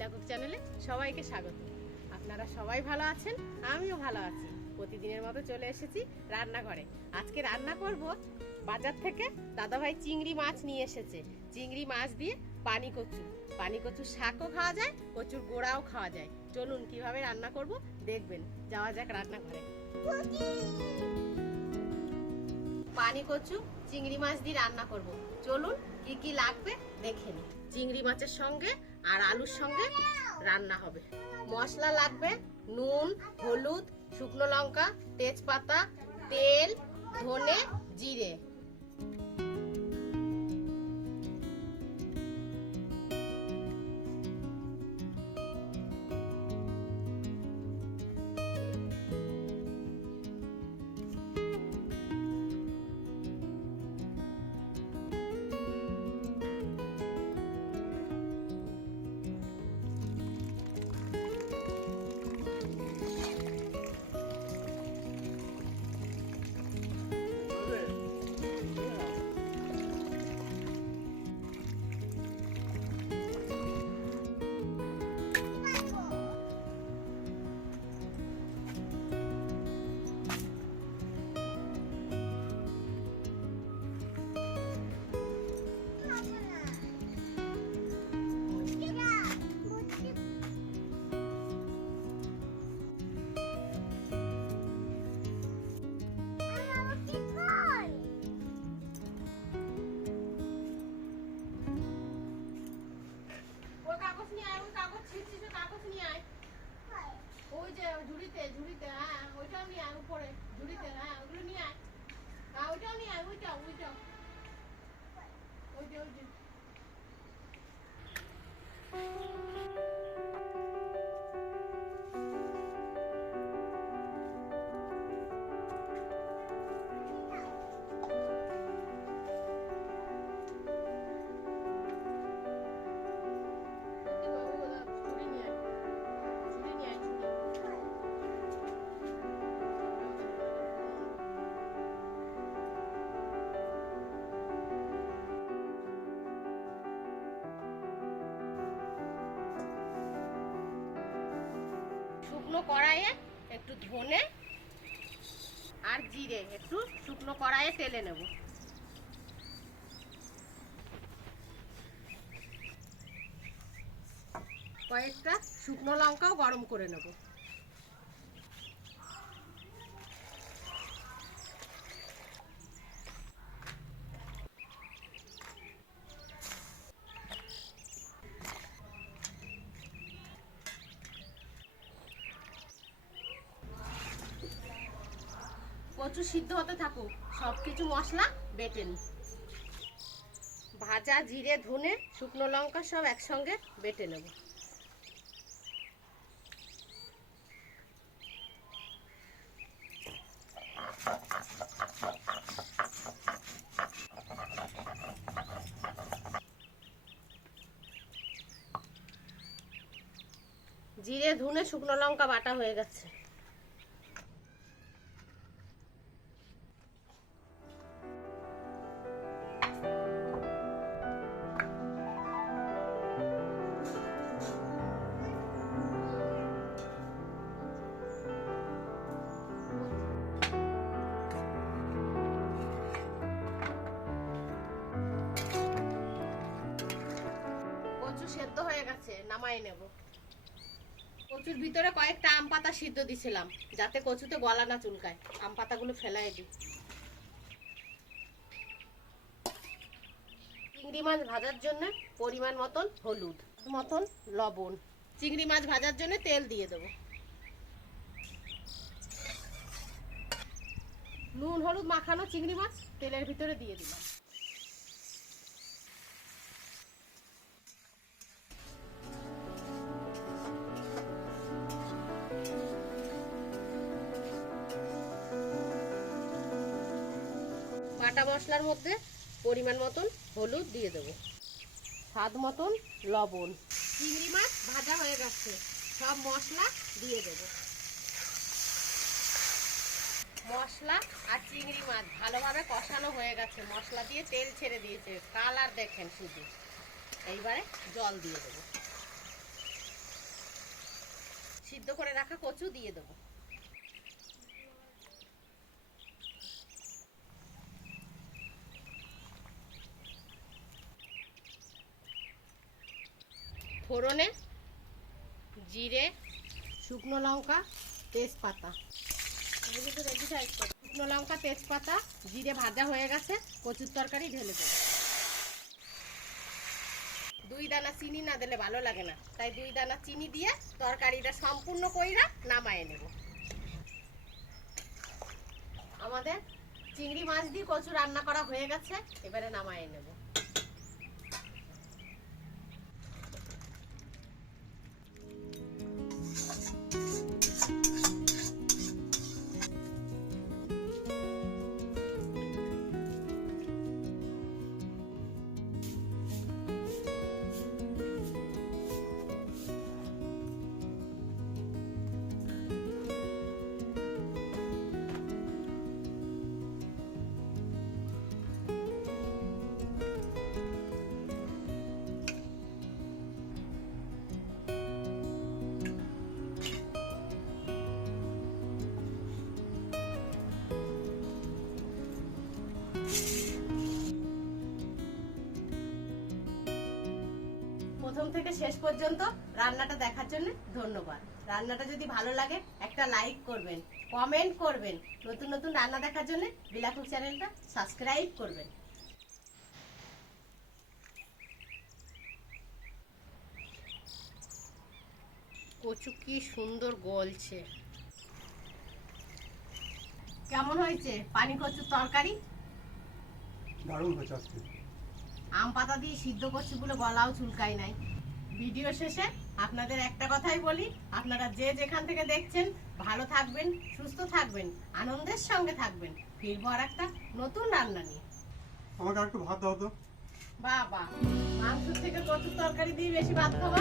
নমস্কার বিলাকুক চ্যানেলে সবাইকে স্বাগত। আপনারা সবাই ভালো আছেন? আমিও ভালো আছি। প্রতিদিনের মতো চলে এসেছি রান্নাঘরে। আজকে রান্না করব বাজার থেকে দাদাভাই চিংড়ি মাছ নিয়ে এসেছে। চিংড়ি মাছ দিয়ে পানি কচু। পানি কচুর শাকও খাওয়া যায়, কচুর গোড়াও খাওয়া যায়। চলুন কীভাবে রান্না করব দেখবেন। যাওয়া যাক রান্নাঘরে। পানি কচু, চিংড়ি মাছ দিয়ে রান্না করব। চলুন কি কি লাগবে দেখে নিই। চিংড়ি মাছের সঙ্গে আর আলুর সঙ্গে রান্না হবে। মশলা লাগবে নুন, হলুদ, শুকনো লঙ্কা, তেজপাতা, তেল, ধনে, জিরে। ওই ঝুড়িতে ঝুড়িতে হ্যাঁ ওইটাও নিয়ে আয় উপরে, ঝুড়িতে হ্যাঁ ওগুলো নিয়ে আয়। হ্যাঁ ওইটাও নিয়ে আয়, ওইটাও ওইটাও। ওইটা ওইটা শুকনো কড়াইয়ে একটু ধনে আর জিরে একটু শুকনো কড়াইয়ে তেলে নেব। কয়েকটা শুকনো লঙ্কাও গরম করে নেব। কচু সিদ্ধ হতে থাকুক। সব কিছু মশলা বেটে নি ভাজা, জিরে, ধনে, শুকনো লঙ্কা সব একসঙ্গে বেটে নেব। জিরে, ধুনে, শুকনো লঙ্কা বাটা হয়ে গেছে। গেছে নামাই নেব। কচুর ভিতরে কয়েকটা আম পাতা সিদ্ধ দিছিলাম, যাতে কচুতে গলা না চুলকায়। আম পাতাগুলো ফেলাই দিই। চিংড়ি মাছ ভাজার জন্য পরিমাণ মতন হলুদ, মতন লবণ। চিংড়ি মাছ ভাজার জন্য তেল দিয়ে দেবো। নুন, হলুদ মাখানো চিংড়ি মাছ তেলের ভিতরে দিয়ে দিলাম। বাটা মশলার মধ্যে পরিমাণ মতন হলুদ দিয়ে দেবো। স্বাদ মতন লবণ। চিংড়ি মাছ ভাজা হয়ে গেছে। সব মশলা দিয়ে দেবো। মশলা আর চিংড়ি মাছ ভালোভাবে কষানো হয়ে গেছে। মশলা দিয়ে তেল ছেড়ে দিয়েছে। কালার দেখেন শুধু। এইবারে জল দিয়ে দেবো। সিদ্ধ করে রাখা কচু দিয়ে দেবো। ফোড়নে, জিরে, শুকনো লঙ্কা, তেজপাতা। শুকনো লঙ্কা, তেজপাতা, জিরে ভাজা হয়ে গেছে। কচুর তরকারি ঢেলে দেবো। দুই দানা চিনি না দিলে ভালো লাগে না। তাই দুই দানা চিনি দিয়ে তরকারিটা সম্পূর্ণ কইরা নামায় নেব। আমাদের চিংড়ি মাছ দিয়ে কচু রান্না করা হয়ে গেছে। এবারে নামায় নেব। প্রথম থেকে শেষ পর্যন্ত রান্নাটা দেখার জন্য ধন্যবাদ। রান্নাটা যদি ভালো লাগে, একটা লাইক করবেন কমেন্ট করবেন, নতুন নতুন রান্না দেখার জন্য বিলাকুক চ্যানেলটা সাবস্ক্রাইব করবেন। কচু কি সুন্দর গলছে। কেমন হয়েছে? পানি কচুর তরকারি? দারুণ হয়েছে আম পাতা দিয়ে সিদ্ধ করছি বলে গলাও চুলকাই নাই। ভিডিও শেষে আপনাদের একটা কথাই বলি আপনারা যে যেখান থেকে দেখছেন ভালো থাকবেন সুস্থ থাকবেন আনন্দের সঙ্গে থাকবেন। ফিরবো আর একটা নতুন রান্না নিয়ে। আমাকে একটু ভাত দাও তো। বাবা মাংস থেকে কচুর তরকারি দিয়ে বেশি ভাত খাবা?